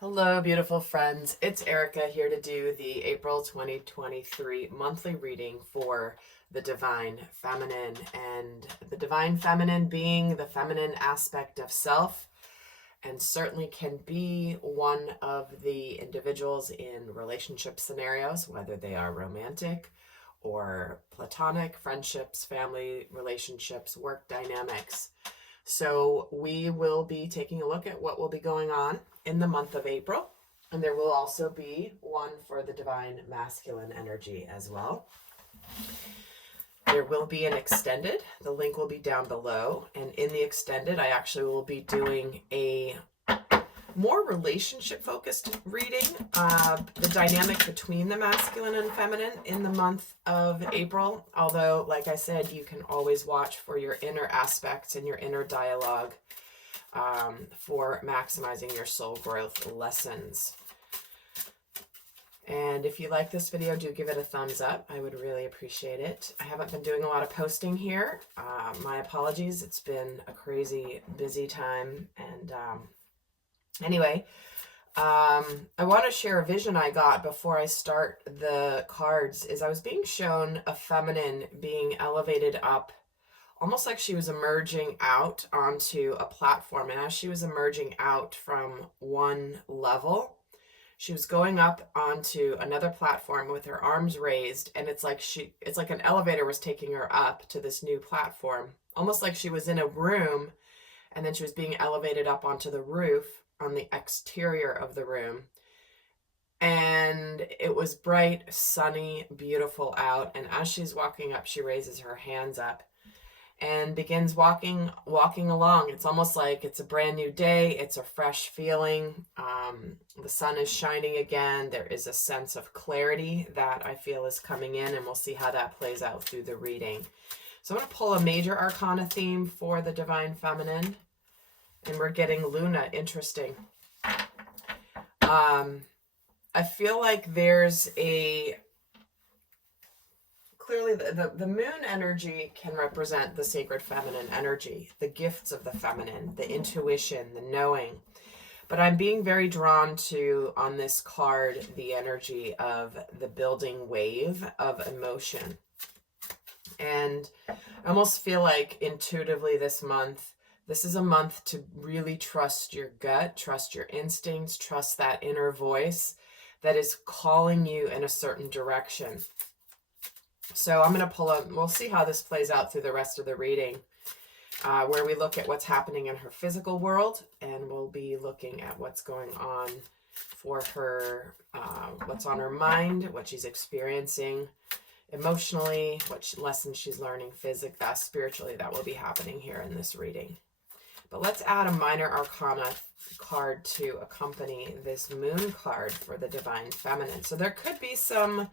Hello, beautiful friends. It's Erika here to do the April 2023 monthly reading for the Divine Feminine, and the Divine Feminine being the feminine aspect of self, and certainly can be one of the individuals in relationship scenarios, whether they are romantic or platonic, friendships, family relationships, work dynamics. So we will be taking a look at what will be going on in the month of April. And there will also be one for the divine masculine energy as well. There will be an extended. The link will be down below. And in the extended, I actually will be doing a more relationship focused reading, the dynamic between the masculine and feminine in the month of April. Although, like I said, you can always watch for your inner aspects and your inner dialogue for maximizing your soul growth lessons. And if you like this video, do give it a thumbs up. I would really appreciate it. I haven't been doing a lot of posting here. My apologies. It's been a crazy busy time. And anyway, I want to share a vision I got before I start the cards. Is I was being shown a feminine being elevated up, almost like she was emerging out onto a platform. And as she was emerging out from one level, she was going up onto another platform with her arms raised, and it's like an elevator was taking her up to this new platform, almost like she was in a room, and then she was being elevated up onto the roof on the exterior of the room. And it was bright, sunny, beautiful out. And as she's walking up, she raises her hands up and begins walking along. It's almost like it's a brand new day. It's a fresh feeling. The sun is shining again. There is a sense of clarity that I feel is coming in, and we'll see how that plays out through the reading. So I'm going to pull a major arcana theme for the Divine Feminine, and we're getting Luna. Interesting. I feel like there's clearly the moon energy can represent the sacred feminine energy, the gifts of the feminine, the intuition, the knowing. But I'm being very drawn to, on this card, the energy of the building wave of emotion. And I almost feel like intuitively this month, this is a month to really trust your gut, trust your instincts, trust that inner voice that is calling you in a certain direction. So I'm going to pull up, we'll see how this plays out through the rest of the reading, where we look at what's happening in her physical world, and we'll be looking at what's going on for her, what's on her mind, what she's experiencing emotionally, what lessons she's learning spiritually. That will be happening here in this reading. But let's add a minor arcana card to accompany this moon card for the Divine Feminine. So there could be some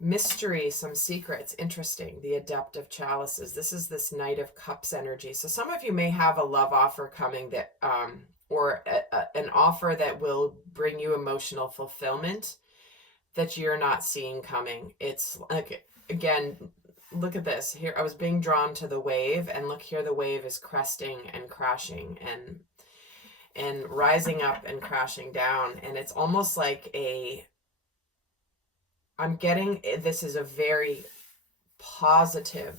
mystery, some secrets. Interesting. The Adept of Chalices. This is this Knight of Cups energy. So some of you may have a love offer coming that, or an offer that will bring you emotional fulfillment that you're not seeing coming. It's like, again, look at this. Here, I was being drawn to the wave, and look here, the wave is cresting and crashing and rising up and crashing down. And it's almost like I'm getting, this is a very positive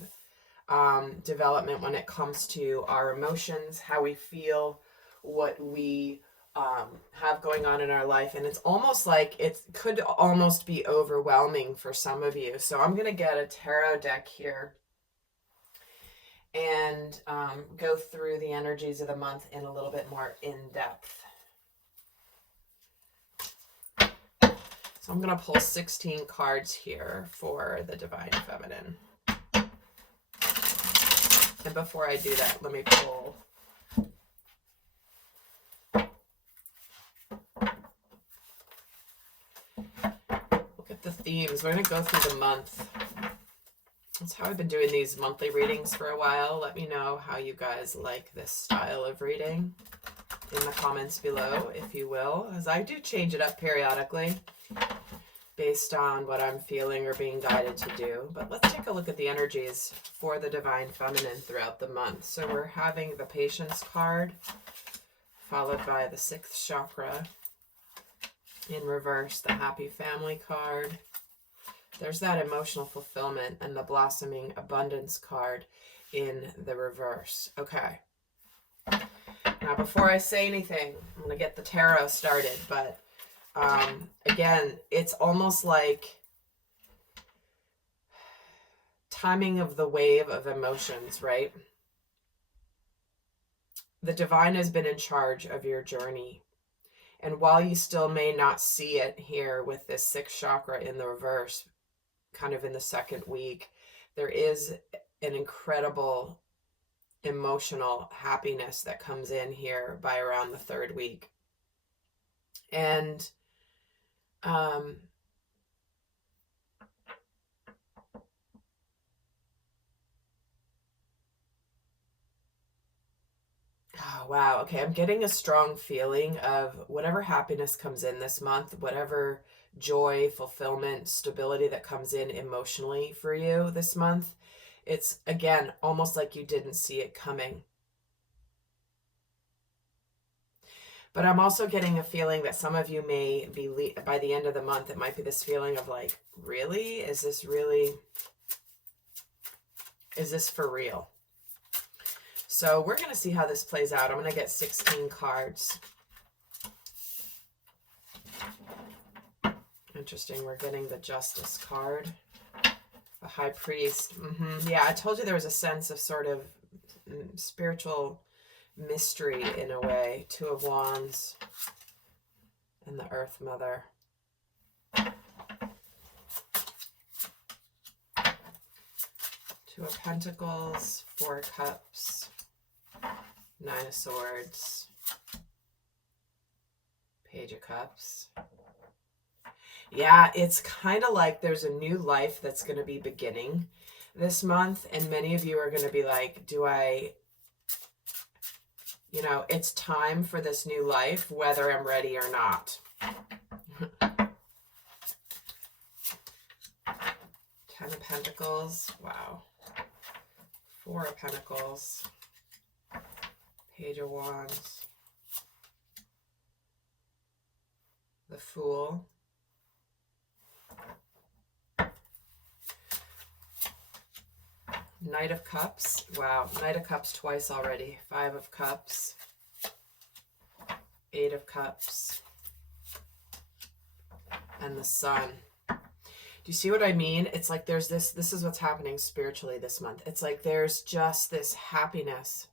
development when it comes to our emotions, how we feel, what we have going on in our life. And it's almost like it could almost be overwhelming for some of you. So I'm going to get a tarot deck here and go through the energies of the month in a little bit more in depth. So I'm going to pull 16 cards here for the Divine Feminine. And before I do that, let me pull the themes. We're going to go through the month. That's how I've been doing these monthly readings for a while. Let me know how you guys like this style of reading in the comments below, if you will, as I do change it up periodically based on what I'm feeling or being guided to do. But let's take a look at the energies for the Divine Feminine throughout the month. So we're having the Patience card followed by the 6th chakra in reverse, the happy family card. There's that emotional fulfillment and the blossoming abundance card in the reverse. Okay. Now, before I say anything, I'm going to get the tarot started, but again, it's almost like timing of the wave of emotions, right? The divine has been in charge of your journey. And while you still may not see it here with this 6th chakra in the reverse, kind of in the 2nd week, there is an incredible emotional happiness that comes in here by around the 3rd week. And oh, wow. Okay, I'm getting a strong feeling of whatever happiness comes in this month, whatever joy, fulfillment, stability that comes in emotionally for you this month. It's, again, almost like you didn't see it coming. But I'm also getting a feeling that some of you may be, by the end of the month, it might be this feeling of like, really? Is this for real? So we're going to see how this plays out. I'm going to get 16 cards. Interesting. We're getting the Justice card. The High Priest. Yeah, I told you there was a sense of sort of spiritual mystery in a way. 2 of Wands and the Earth Mother. 2 of Pentacles, 4 of Cups, 9 of Swords, Page of Cups. Yeah, it's kind of like there's a new life that's going to be beginning this month. And many of you are going to be like, it's time for this new life, whether I'm ready or not. 10 of Pentacles. Wow. 4 of Pentacles. Page of Wands. The Fool. Knight of Cups. Wow. Knight of Cups twice already. 5 of Cups. 8 of Cups. And the Sun. Do you see what I mean? It's like there's this is what's happening spiritually this month. It's like there's just this happiness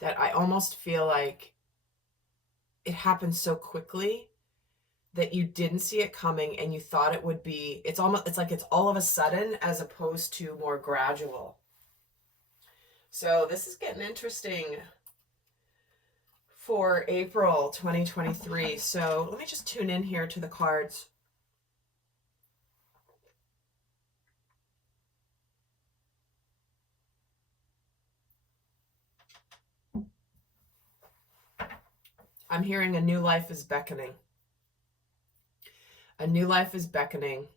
that I almost feel like it happened so quickly that you didn't see it coming and you thought it would be, it's like it's all of a sudden as opposed to more gradual. So this is getting interesting for April 2023. So let me just tune in here to the cards. I'm hearing a new life is beckoning. A new life is beckoning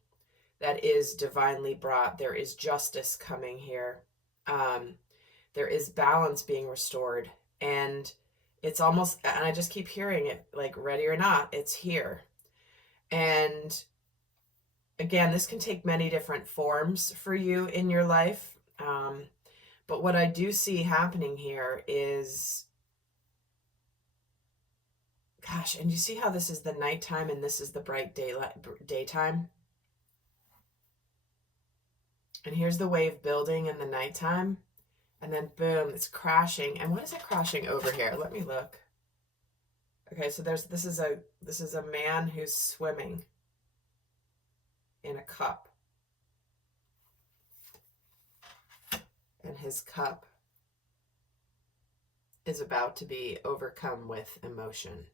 that is divinely brought. There is justice coming here. There is balance being restored. And it's almost, and I just keep hearing it, like ready or not, it's here. And again, this can take many different forms for you in your life. But what I do see happening here is, gosh, and you see how this is the nighttime and this is the bright daytime? And here's the wave building in the nighttime. And then boom, it's crashing. And what is it crashing over here? Let me look. Okay, so this is a man who's swimming in a cup. And his cup is about to be overcome with emotion.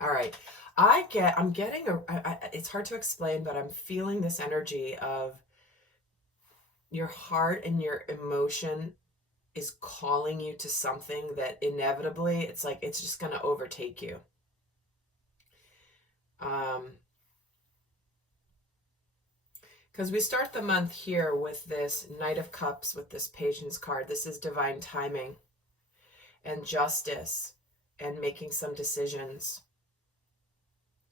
All right. I'm getting it's hard to explain, but I'm feeling this energy of your heart and your emotion is calling you to something that inevitably, it's like, it's just going to overtake you. Because we start the month here with this Knight of Cups, with this Patience card. This is divine timing and justice and making some decisions.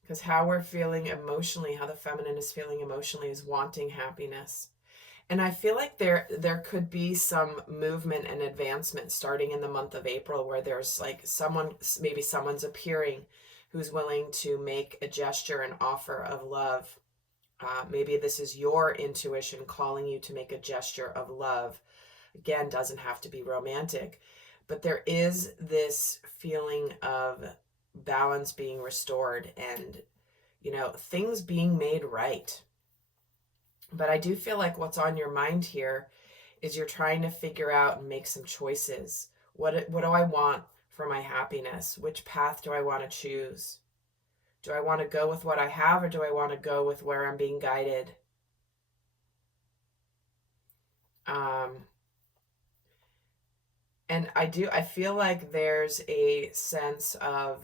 Because how we're feeling emotionally, how the feminine is feeling emotionally, is wanting happiness. And I feel like there could be some movement and advancement starting in the month of April, where there's like someone, maybe someone's appearing who's willing to make a gesture, an offer of love. Maybe this is your intuition calling you to make a gesture of love. Again, doesn't have to be romantic, but there is this feeling of balance being restored and, you know, things being made right. But I do feel like what's on your mind here is you're trying to figure out and make some choices. What do I want for my happiness? Which path do I want to choose? Do I want to go with what I have, or do I want to go with where I'm being guided? And I feel like there's a sense of,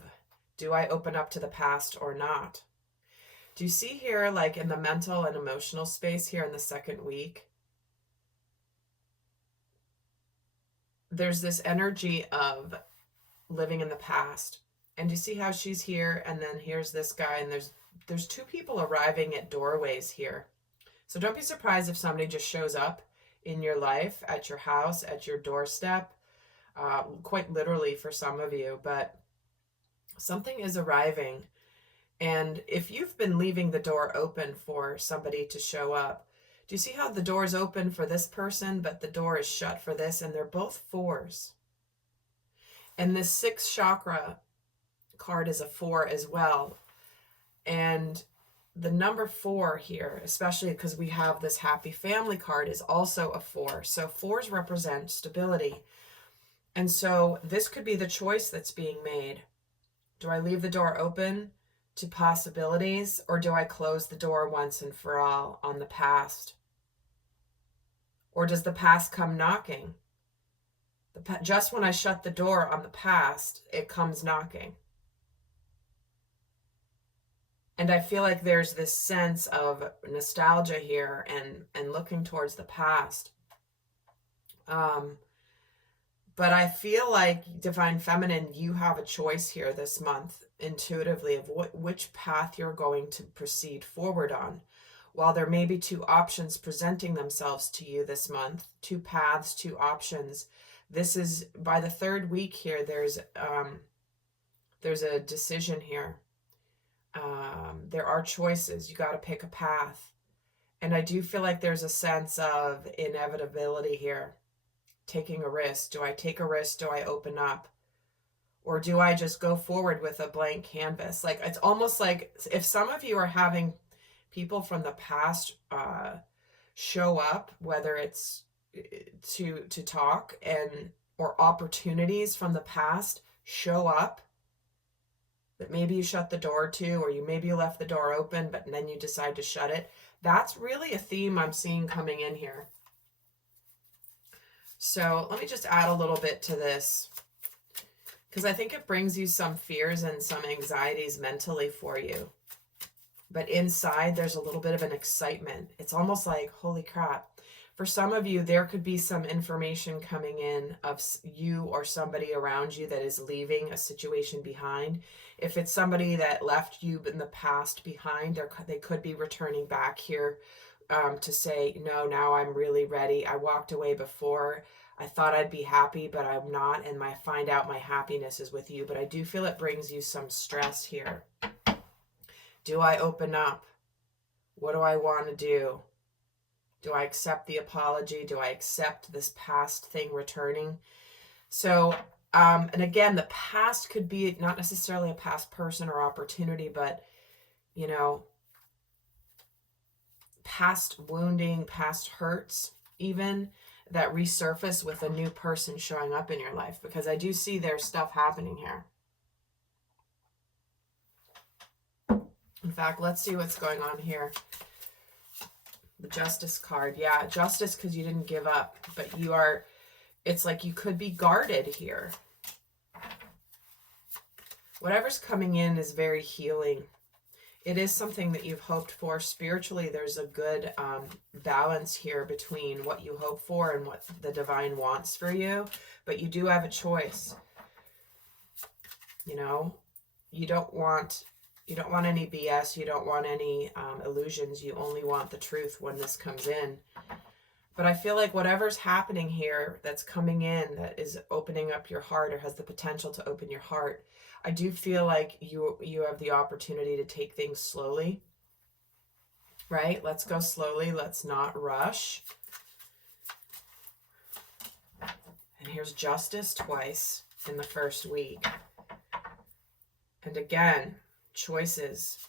do I open up to the past or not? Do you see here, like in the mental and emotional space here in the second week, there's this energy of living in the past. And do you see how she's here, and then here's this guy, and there's two people arriving at doorways here. So don't be surprised if somebody just shows up in your life, at your house, at your doorstep, quite literally for some of you, but something is arriving. And if you've been leaving the door open for somebody to show up, do you see how the door is open for this person, but the door is shut for this? And they're both fours. And this sixth chakra card is a 4 as well. And the number 4 here, especially because we have this happy family card, is also a 4. So 4s represent stability. And so this could be the choice that's being made. Do I leave the door open to possibilities, or do I close the door once and for all on the past? Or does the past come knocking? Just when I shut the door on the past, it comes knocking. And I feel like there's this sense of nostalgia here and looking towards the past. But I feel like Divine Feminine, you have a choice here this month intuitively of which path you're going to proceed forward on. While there may be two options presenting themselves to you this month, two paths, two options, this is by the third week here, there's a decision here. There are choices. You got to pick a path. And I do feel like there's a sense of inevitability here. Taking a risk. Do I take a risk? Do I open up? Or do I just go forward with a blank canvas? Like, it's almost like if some of you are having people from the past show up, whether it's to talk, and or opportunities from the past show up that maybe you shut the door to, or maybe you left the door open, but then you decide to shut it. That's really a theme I'm seeing coming in here. So let me just add a little bit to this, because I think it brings you some fears and some anxieties mentally for you. But inside, there's a little bit of an excitement. It's almost like, holy crap. For some of you, there could be some information coming in of you or somebody around you that is leaving a situation behind. If it's somebody that left you in the past behind, they could be returning back here to say, no, now I'm really ready. I walked away before. I thought I'd be happy, but I'm not. And I find out my happiness is with you. But I do feel it brings you some stress here. Do I open up? What do I want to do? Do I accept the apology? Do I accept this past thing returning? So, and again, the past could be not necessarily a past person or opportunity, but, you know, past wounding, past hurts, even that resurface with a new person showing up in your life, because I do see there's stuff happening here. In fact, let's see what's going on here. The Justice card. Yeah, Justice, because you didn't give up, but you are, it's like you could be guarded here. Whatever's coming in is very healing. it is something that you've hoped for. Spiritually, there's a good balance here between what you hope for and what the divine wants for you. But you do have a choice. You know, you don't want any BS. You don't want any illusions. You only want the truth when this comes in. But I feel like whatever's happening here that's coming in, that is opening up your heart or has the potential to open your heart, I do feel like you have the opportunity to take things slowly, right? Let's go slowly. Let's not rush. And here's justice twice in the first week. And again, choices,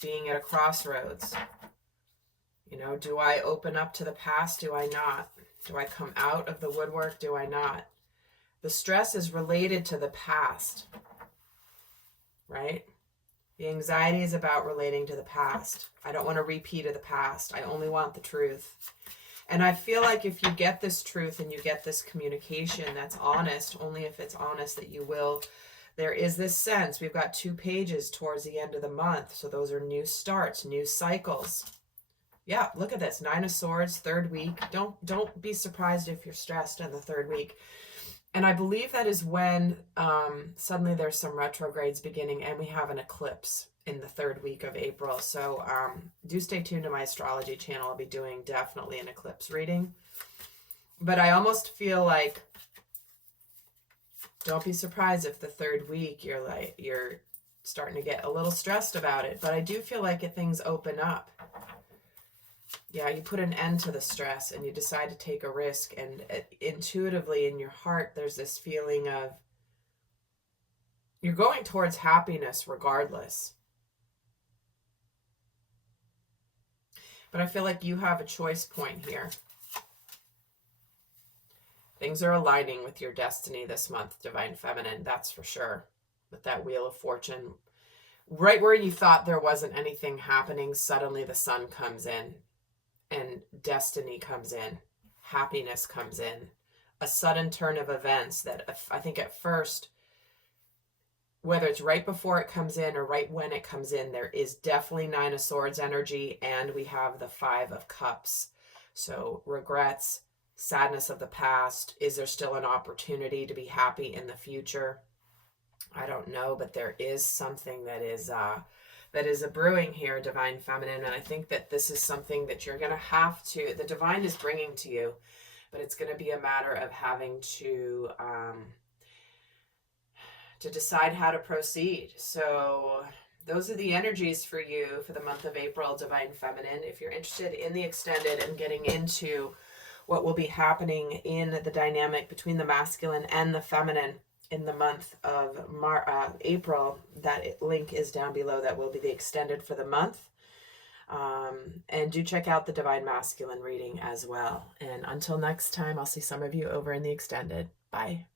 being at a crossroads. You know, do I open up to the past? Do I not? Do I come out of the woodwork? Do I not? The stress is related to the past, right? The anxiety is about relating to the past. I don't want a repeat of the past. I only want the truth. And I feel like if you get this truth and you get this communication that's honest, only if it's honest that you will, there is this sense. We've got 2 pages towards the end of the month. So those are new starts, new cycles. Yeah, look at this. 9 of Swords, 3rd week. Don't be surprised if you're stressed in the 3rd week. And I believe that is when suddenly there's some retrogrades beginning and we have an eclipse in the 3rd week of April. So do stay tuned to my astrology channel. I'll be doing definitely an eclipse reading. But I almost feel like, don't be surprised if the 3rd week you're starting to get a little stressed about it. But I do feel like things open up. Yeah, you put an end to the stress and you decide to take a risk, and intuitively in your heart there's this feeling of you're going towards happiness regardless. But I feel like you have a choice point here. Things are aligning with your destiny this month, Divine Feminine, that's for sure. With that Wheel of Fortune, right where you thought there wasn't anything happening, suddenly the sun comes in. And destiny comes in, happiness comes in, a sudden turn of events that I think at first, whether it's right before it comes in or right when it comes in, there is definitely 9 of Swords energy, and we have the 5 of Cups. So regrets, sadness of the past. Is there still an opportunity to be happy in the future? I don't know, but there is something that is a brewing here, Divine Feminine, and I think that this is something that you're going to have to, the divine is bringing to you, but it's going to be a matter of having to decide how to proceed. So those are the energies for you for the month of April, Divine Feminine. If you're interested in the extended and getting into what will be happening in the dynamic between the masculine and the feminine in the month of April, that link is down below. That will be the extended for the month. And do check out the Divine Masculine reading as well. And until next time, I'll see some of you over in the extended. Bye.